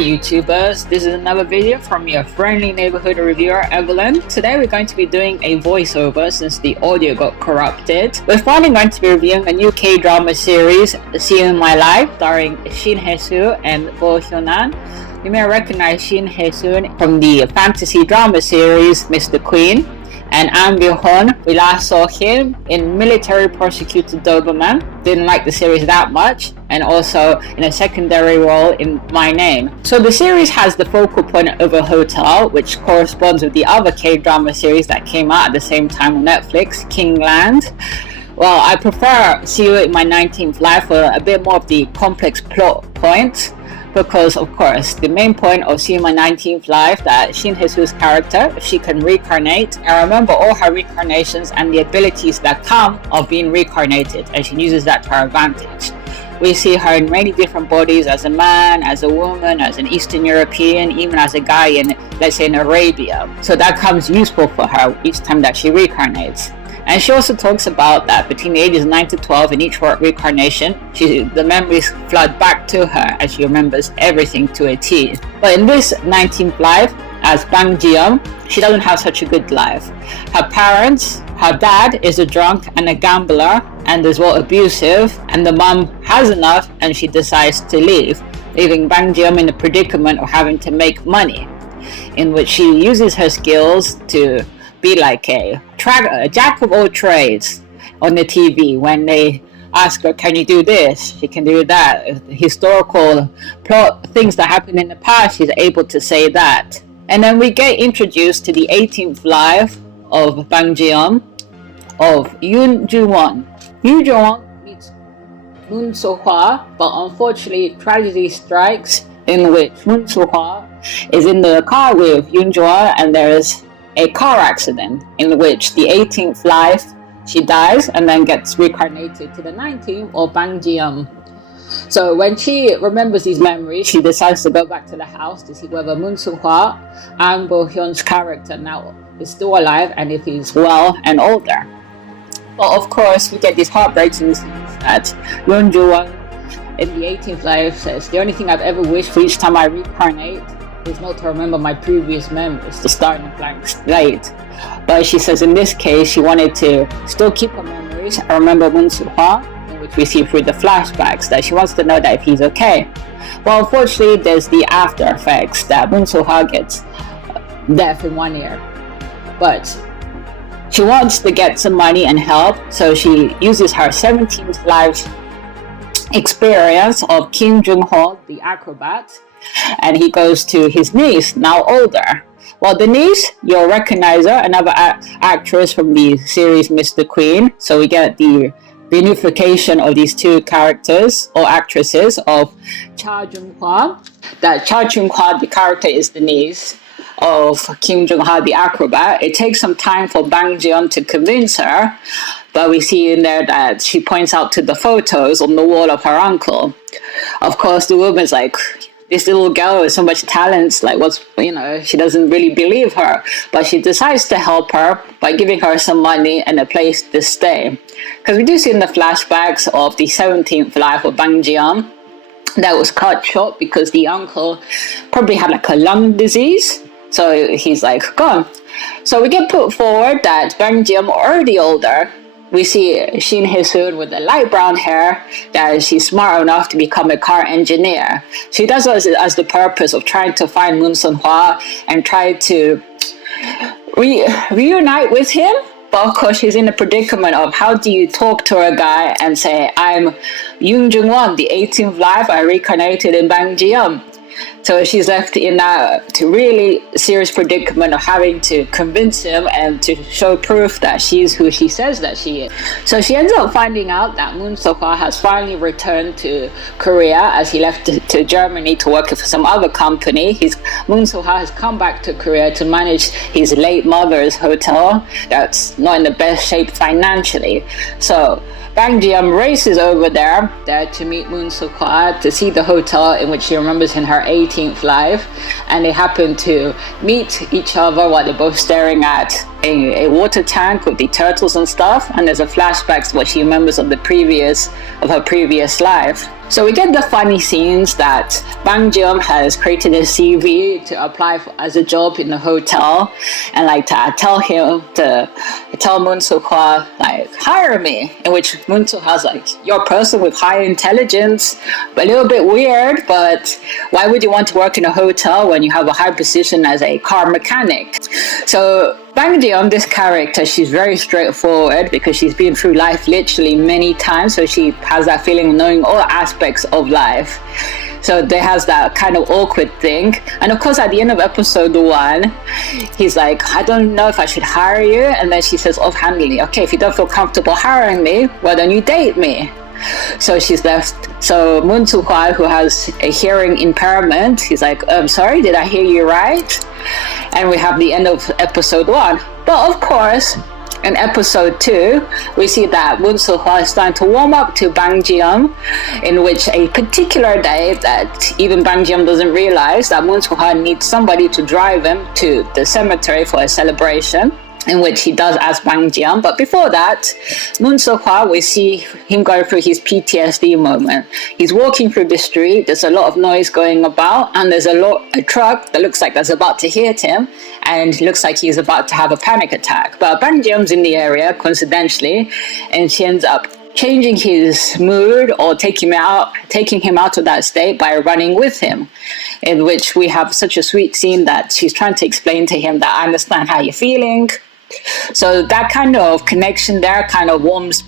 YouTubers, this is another video from your friendly neighborhood reviewer Evelyn. Today we're going to be doing a voiceover since the audio got corrupted. We're finally going to be reviewing a new K-drama series, Seeing My Life, starring Shin Hye-sun and Bo-Hyun. You may recognize Shin Hye-sun from the fantasy drama series Mr. Queen, and Ahn Bo-Hyun, we last saw him in Military Prosecutor Doberman. Didn't like the series that much, and also in a secondary role in My Name. So the series has the focal point of a hotel, which corresponds with the other K-drama series that came out at the same time on Netflix, Kingland. Well, I prefer See You in My 19th Life for a bit more of the complex plot points, because of course the main point of Seeing My 19th Life, that Shin Hye-sun's character, she can reincarnate and remember all her reincarnations and the abilities that come of being reincarnated, and she uses that to her advantage. We see her in many different bodies, as a man, as a woman, as an Eastern European, even as a guy in, let's say, in Arabia. So that comes useful for her each time that she reincarnates. And she also talks about that between the ages 9 to 12 in each reincarnation, the memories flood back to her as she remembers everything to a T. But in this 19th life, as Bang Ji-yeon, she doesn't have such a good life. Her parents, her dad is a drunk and a gambler and as well abusive, and the mom has enough and she decides to leave, leaving Bang Ji-yeon in a predicament of having to make money, in which she uses her skills to be like a jack of all trades on the TV. When they ask her, can you do this? She can do that. Historical plot things that happened in the past, she's able to say that. And then we get introduced to the 18th life of Bang Ji-yeon, of Yoon Joo-won. Yoon Joo-won meets Moon So-hwa, but unfortunately tragedy strikes in which Moon So-hwa is in the car with Yoon Joo-won, and there is a car accident in which the 18th life she dies and then gets reincarnated to the 19th or Bang Ji-yeon. So when she remembers these memories, she decides to go back to the house to see whether Moon So-hwa, Ahn Bo-Hyun's character, now is still alive and if he's well and older. But of course we get these heartbreaking scenes that Yoon Joo-won in the 18th life says, the only thing I've ever wished for each time I reincarnate is not to remember my previous memories, to start in a blank slate. But she says in this case she wanted to still keep her memories and remember Moon So-hwa, in which we see through the flashbacks that she wants to know that if he's okay. Well, unfortunately there's the after effects that Moon So-hwa gets deaf in one ear. But she wants to get some money and help, so she uses her 17th life experience of Kim Jung-ho, the acrobat, and he goes to his niece, now older. Well, the niece, you'll recognize her, another actress from the series Mr. Queen. So we get the reunification of these two characters or actresses of Cha Jung-hwa. That Cha Jung-hwa, the character, is the niece of Kim Jung-ho, the acrobat. It takes some time for Bang Ji-yeon to convince her, but we see in there that she points out to the photos on the wall of her uncle. Of course, the woman's like, this little girl with so much talent, like she doesn't really believe her, but she decides to help her by giving her some money and a place to stay. Because we do see in the flashbacks of the 17th life of Bang Ji-yeon that was cut short because the uncle probably had like a lung disease, so he's like gone. So we get put forward that Bang Ji-yeon, already older, we see Shin Hye-sun with the light brown hair, that she's smart enough to become a car engineer. She does this as the purpose of trying to find Moon So-hwa and try to reunite with him. But of course she's in a predicament of how do you talk to a guy and say, I'm Yoon Jung-won, the 18th life, I reincarnated in Bang Ji-yeon. So she's left in a really serious predicament of having to convince him and to show proof that she is who she says that she is. So she ends up finding out that Moon So-hwa has finally returned to Korea, as he left to Germany to work for some other company. Moon So-hwa has come back to Korea to manage his late mother's hotel that's not in the best shape financially. So Bang Ji-yeon races over there to meet Moon So-hwa, to see the hotel in which she remembers in her 18th life, and they happen to meet each other while they're both staring at a water tank with the turtles and stuff, and there's a flashback to what she remembers of her previous life. So we get the funny scenes that Bang Jeom has created a CV to apply as a job in the hotel, and like to tell Moon Soo-hwa like, hire me, in which Moon Soo-hwa's like, you're a person with high intelligence, a little bit weird, but why would you want to work in a hotel when you have a high position as a car mechanic? So Bang Jeom, this character, she's very straightforward because she's been through life literally many times, so she has that feeling of knowing all aspects of life. So there has that kind of awkward thing. And of course, at the end of episode 1, he's like, I don't know if I should hire you. And then she says offhandedly, okay, if you don't feel comfortable hiring me, why don't you date me? So she's left. So Moon Soo-hwa, who has a hearing impairment, he's like, sorry, did I hear you right? And we have the end of episode 1. But of course, in episode 2, we see that Moon Soo-hwa is starting to warm up to Bang Jeom, in which a particular day that even Bang Jeom doesn't realize that Moon Soo-hwa needs somebody to drive him to the cemetery for a celebration, in which he does ask Bang Jeom. But before that, Moon Soo-hwa, we see him going through his PTSD moment. He's walking through the street, there's a lot of noise going about, and there's a truck that looks like that's about to hit him, and it looks like he's about to have a panic attack. But Bang Jeom's in the area, coincidentally, and she ends up changing his mood or taking him out of that state by running with him, in which we have such a sweet scene that she's trying to explain to him that I understand how you're feeling. So that kind of connection there kind of warms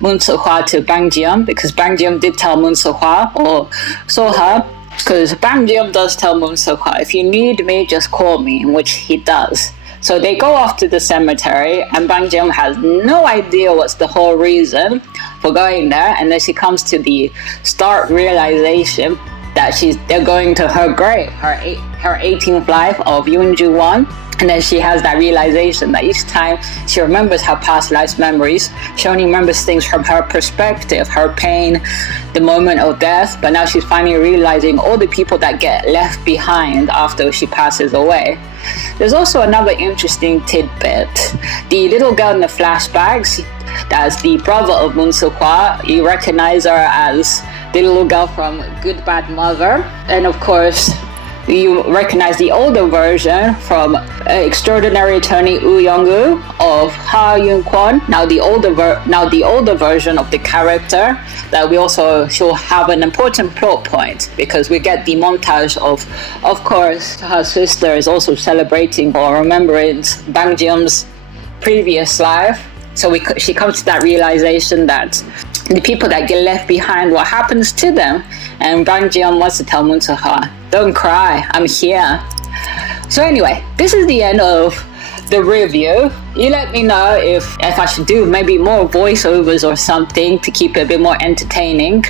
Moon Soo-hwa to Bang Jeom, because Bang Jeom did tell Moon Soo-hwa, or Soha, because Bang Jeom does tell Moon Soo-hwa, if you need me, just call me, in which he does. So they go off to the cemetery, and Bang Jeom has no idea what's the whole reason for going there, and then she comes to the stark realization that they're going to her grave, her 18th life of Yoon Ju-won. And then she has that realization that each time she remembers her past life's memories, she only remembers things from her perspective, her pain, the moment of death. But now she's finally realizing all the people that get left behind after she passes away. There's also another interesting tidbit. The little girl in the flashbacks, that's the brother of Moon Soo-hwa. You recognize her as the little girl from Good Bad Mother. And of course, you recognize the older version from Extraordinary Attorney Woo Young-woo of Ha Yoon-kwon. Now the older version of the character, that we also she'll have an important plot point, because we get the montage of course, her sister is also celebrating or remembering Bang Jeom's previous life. So she comes to that realization that the people that get left behind, what happens to them? And Bang Jeom wants to tell Moon Soo-hwa, don't cry, I'm here. So anyway, this is the end of the review. You let me know if I should do maybe more voiceovers or something to keep it a bit more entertaining.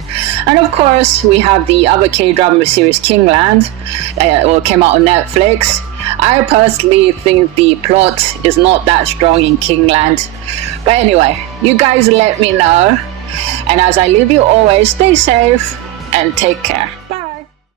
And of course, we have the other K-drama series, Kingland, came out on Netflix. I personally think the plot is not that strong in Kingland. But anyway, you guys let me know. And as I leave you always, stay safe and take care.